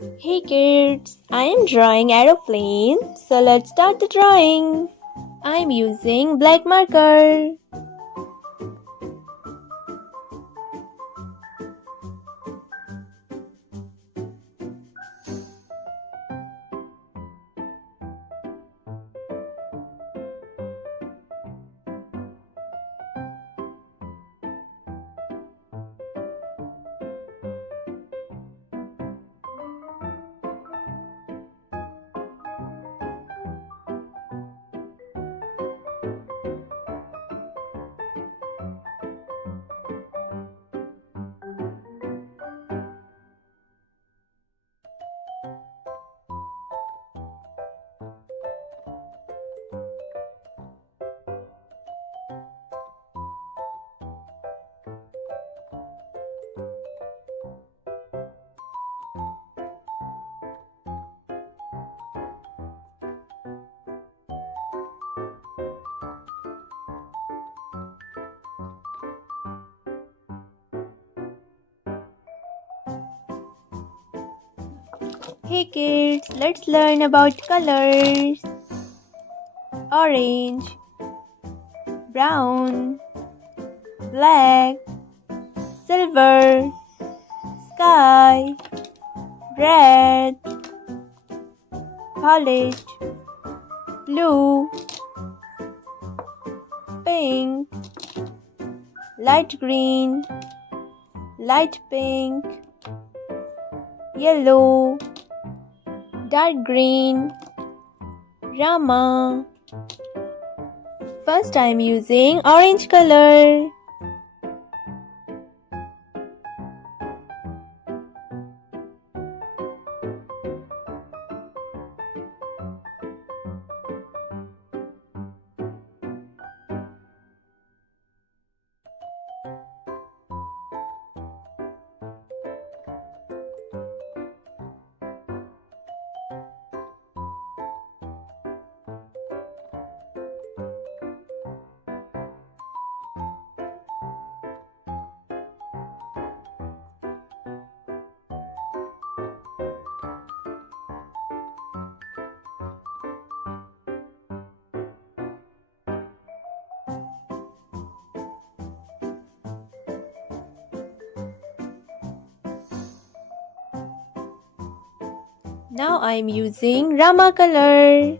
Hey kids, I am drawing aeroplane, so let's start the drawing. I am using black marker. Hey kids, let's learn about colors. Orange, brown, black, silver, sky, red, polished, blue, pink, light green, light pink, yellow, dark green, Rama. First I am using orange color. Now I am using Rama color.